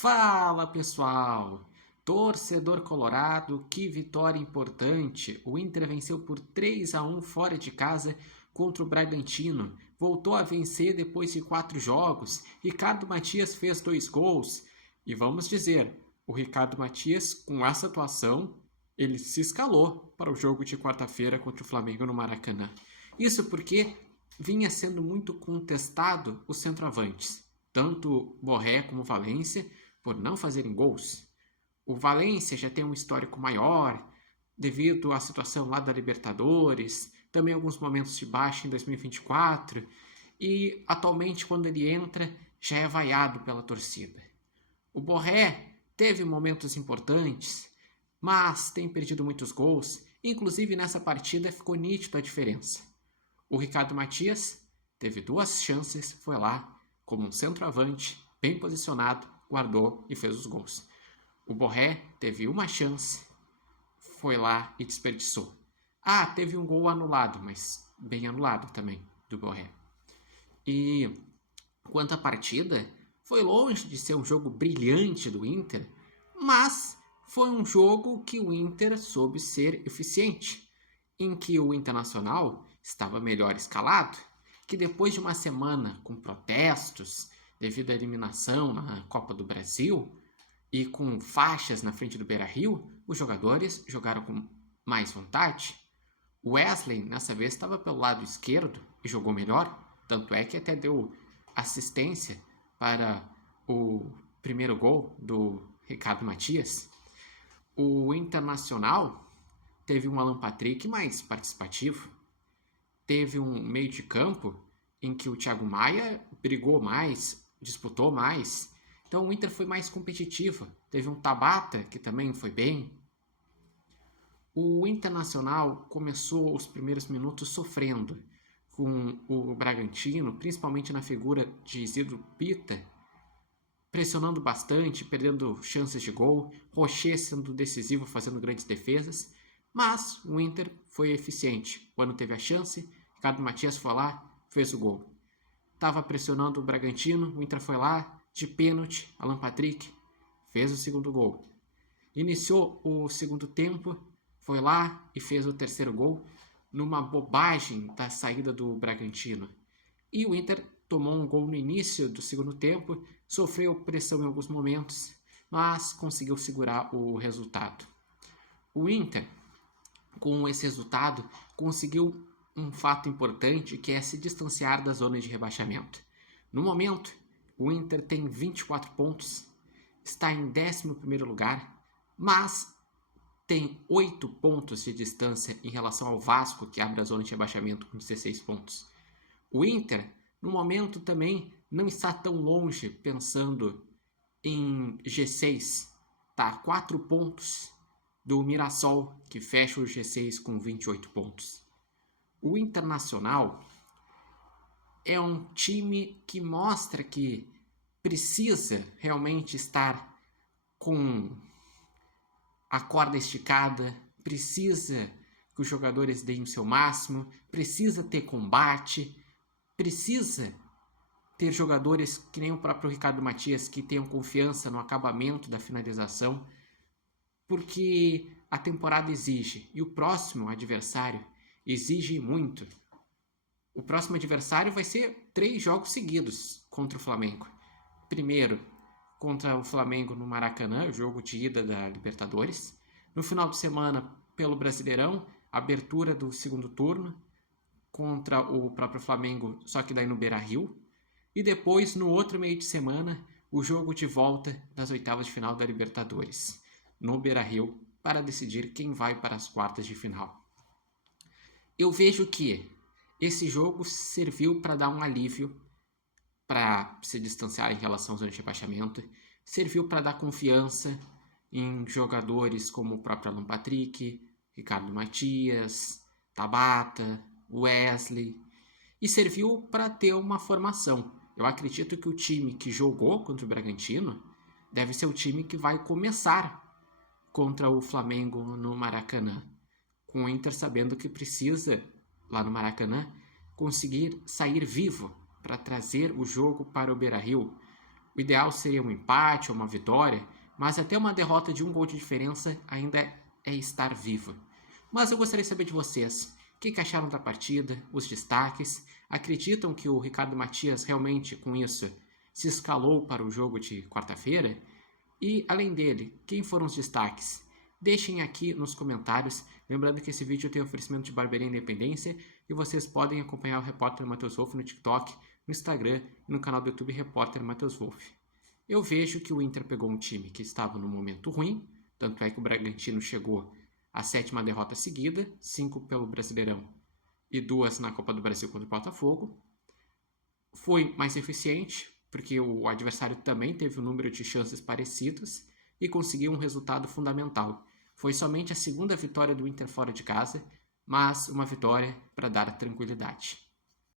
Fala pessoal! Torcedor colorado, que vitória importante! O Inter venceu por 3-1 fora de casa contra o Bragantino. Voltou a vencer depois de 4 jogos. Ricardo Matias fez 2 gols. E vamos dizer, o Ricardo Matias, com essa atuação, ele se escalou para o jogo de quarta-feira contra o Flamengo no Maracanã. Isso porque vinha sendo muito contestado os centroavantes, tanto Borré como Valência, por não fazerem gols. O Valência já tem um histórico maior, devido à situação lá da Libertadores, também alguns momentos de baixa em 2024, e atualmente quando ele entra já é vaiado pela torcida. O Borré teve momentos importantes, mas tem perdido muitos gols, inclusive nessa partida ficou nítida a diferença. O Ricardo Matias teve 2 chances, foi lá, como um centroavante, bem posicionado, guardou e fez os gols. O Borré teve 1 chance, foi lá e desperdiçou. Teve um gol anulado, mas bem anulado também, do Borré. E quanto à partida, foi longe de ser um jogo brilhante do Inter, mas foi um jogo que o Inter soube ser eficiente, em que o Internacional estava melhor escalado, que depois de uma semana com protestos devido à eliminação na Copa do Brasil e com faixas na frente do Beira-Rio, os jogadores jogaram com mais vontade. O Wesley, nessa vez, estava pelo lado esquerdo e jogou melhor, tanto é que até deu assistência para o primeiro gol do Ricardo Matias. O Internacional teve um Alan Patrick mais participativo, teve um meio de campo em que o Thiago Maia brigou mais, disputou mais. Então o Inter foi mais competitivo. Teve um Tabata que também foi bem. O Internacional começou os primeiros minutos sofrendo com o Bragantino, principalmente na figura de Isidro Pita, pressionando bastante, perdendo chances de gol, Rocher sendo decisivo, fazendo grandes defesas, mas o Inter foi eficiente. Quando teve a chance, Ricardo Matias foi lá, fez o gol. Estava pressionando o Bragantino, o Inter foi lá, de pênalti, Alan Patrick fez o segundo gol. Iniciou o segundo tempo, foi lá e fez o terceiro gol, numa bobagem da saída do Bragantino. E o Inter tomou um gol no início do segundo tempo, sofreu pressão em alguns momentos, mas conseguiu segurar o resultado. O Inter, com esse resultado, conseguiu um fato importante, que é se distanciar da zona de rebaixamento. No momento, o Inter tem 24 pontos, está em 11º lugar, mas tem 8 pontos de distância em relação ao Vasco, que abre a zona de rebaixamento com 16 pontos. O Inter, no momento, também não está tão longe, pensando em G6. Está a 4 pontos do Mirassol, que fecha o G6 com 28 pontos. O Internacional é um time que mostra que precisa realmente estar com a corda esticada, precisa que os jogadores deem o seu máximo, precisa ter combate, precisa ter jogadores que nem o próprio Ricardo Matias, que tenham confiança no acabamento da finalização, porque a temporada exige e o próximo adversário exige muito. O próximo adversário vai ser 3 jogos seguidos contra o Flamengo. Primeiro, contra o Flamengo no Maracanã, jogo de ida da Libertadores. No final de semana, pelo Brasileirão, abertura do segundo turno contra o próprio Flamengo, só que daí no Beira-Rio. E depois, no outro meio de semana, o jogo de volta das oitavas de final da Libertadores, no Beira-Rio, para decidir quem vai para as quartas de final. Eu vejo que esse jogo serviu para dar um alívio, para se distanciar em relação ao zona de rebaixamento, serviu para dar confiança em jogadores como o próprio Alan Patrick, Ricardo Matias, Tabata, Wesley, e serviu para ter uma formação. Eu acredito que o time que jogou contra o Bragantino deve ser o time que vai começar contra o Flamengo no Maracanã, com o Inter sabendo que precisa, lá no Maracanã, conseguir sair vivo para trazer o jogo para o Beira-Rio. O ideal seria um empate ou uma vitória, mas até uma derrota de 1 gol de diferença ainda é estar viva. Mas eu gostaria de saber de vocês, o que acharam da partida, os destaques? Acreditam que o Ricardo Matias realmente, com isso, se escalou para o jogo de quarta-feira? E, além dele, quem foram os destaques? Deixem aqui nos comentários. Lembrando que esse vídeo tem oferecimento de Barbearia Independência e vocês podem acompanhar o Repórter Matheus Wolff no TikTok, no Instagram e no canal do YouTube Repórter Matheus Wolff. Eu vejo que o Inter pegou um time que estava num momento ruim, tanto é que o Bragantino chegou à 7ª derrota seguida, 5 pelo Brasileirão e 2 na Copa do Brasil contra o Botafogo. Foi mais eficiente, porque o adversário também teve um número de chances parecidos e conseguiu um resultado fundamental. Foi somente a 2ª vitória do Inter fora de casa, mas uma vitória para dar tranquilidade.